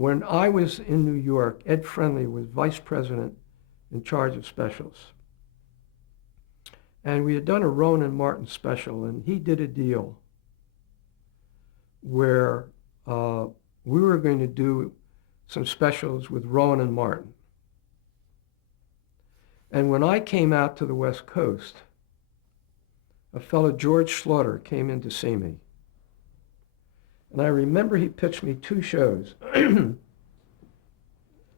when I was in New York, Ed Friendly was vice president in charge of specials. And we had done a Rowan and Martin special, and he did a deal where we were going to do some specials with Rowan and Martin. And when I came out to the West Coast, a fellow, George Schlosser, came in to see me. And I remember he pitched me 2 shows.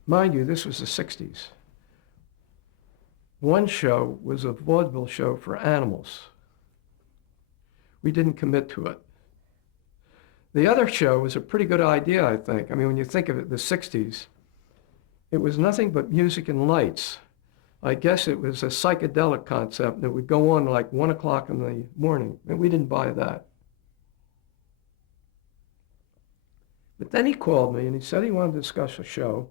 Mind you, this was the 60s. One show was a vaudeville show for animals. We didn't commit to it. The other show was a pretty good idea, I think. I mean, when you think of it, the 60s, it was nothing but music and lights. I guess it was a psychedelic concept that would go on like 1 o'clock in the morning, and we didn't buy that. But then he called me and he said he wanted to discuss a show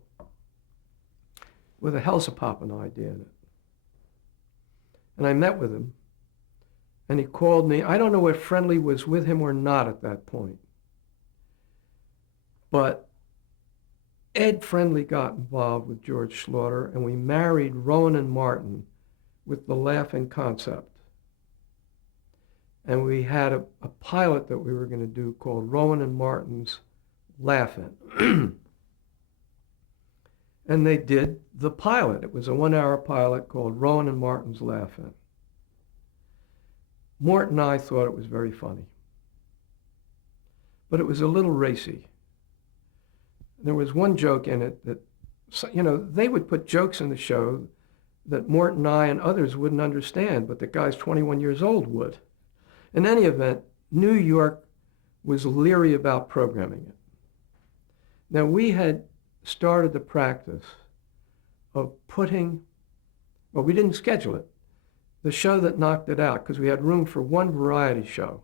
with a hell's-a-poppin' idea in it. And I met with him, and he called me. I don't know if Friendly was with him or not at that point, but Ed Friendly got involved with George Schlosser, and we married Rowan and Martin with the laughing concept. And we had a pilot that we were going to do called Rowan and Martin's Laughin'. And they did the pilot. It was a 1-hour pilot called Rowan and Martin's Laughin'. Mort and I thought it was very funny, but it was a little racy. There was one joke in it that, you know, they would put jokes in the show that Mort and I and others wouldn't understand, but the guy's 21 years old would. In any event, New York was leery about programming it. Now, we had started the practice of putting, well, we didn't schedule it. The show that knocked it out, because we had room for one variety show,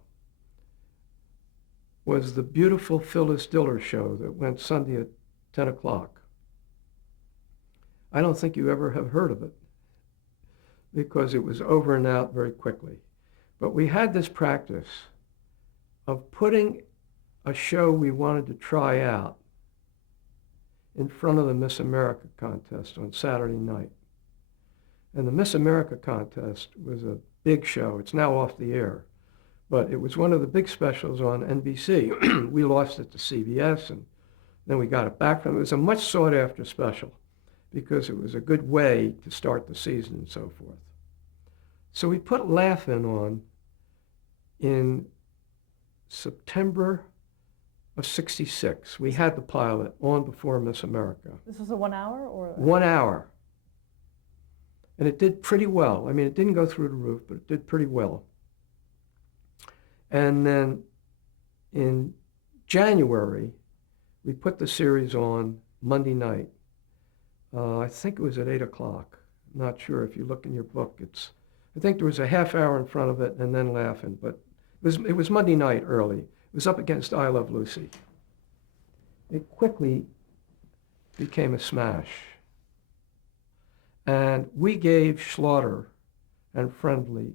was the beautiful Phyllis Diller show that went Sunday at 10 o'clock. I don't think you ever have heard of it because it was over and out very quickly. But we had this practice of putting a show we wanted to try out in front of the Miss America contest on Saturday night. And the Miss America contest was a big show. It's now off the air. But it was one of the big specials on NBC. We lost it to CBS, and then we got it back from them. It was a much sought-after special because it was a good way to start the season and so forth. So we put Laugh-In on in September of '66. We had the pilot on before Miss America. This was a 1 hour or? 1 hour. And it did pretty well. I mean, it didn't go through the roof, but it did pretty well. And then in January, we put the series on Monday night. I think it was at 8 o'clock. I'm not sure. If you look in your book, I think there was a half hour in front of it and then Laughing, but it was Monday night early. It was up against I Love Lucy. It quickly became a smash. And we gave Schlosser and Friendly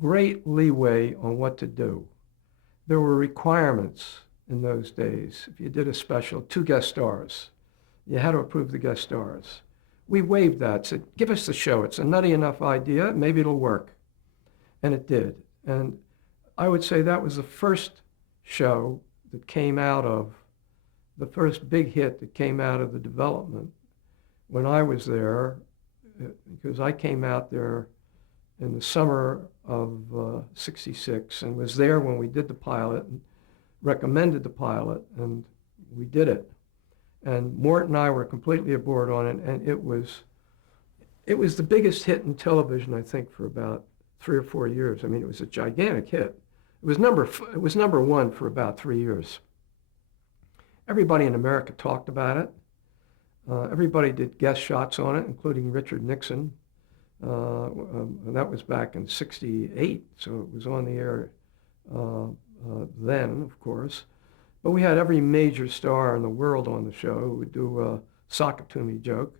great leeway on what to do. There were requirements in those days. If you did a special, 2 guest stars. You had to approve the guest stars. We waived that, said, give us the show. It's a nutty enough idea, maybe it'll work. And it did. And I would say that was the first show that came out of, the first big hit that came out of the development when I was there, because I came out there in the summer of '66 and was there when we did the pilot and recommended the pilot, and we did it. And Mort and I were completely aboard on it, and it was the biggest hit in television, I think, for about 3 or 4 years. I mean, it was a gigantic hit. It was number 1 for about 3 years. Everybody in America talked about it. Everybody did guest shots on it, including Richard Nixon. And that was back in '68, so it was on the air then, of course. But we had every major star in the world on the show who would do a sock it to me joke.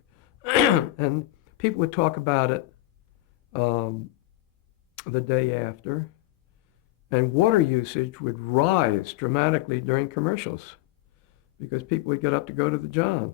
And people would talk about it the day after. And water usage would rise dramatically during commercials. because people would get up to go to the John.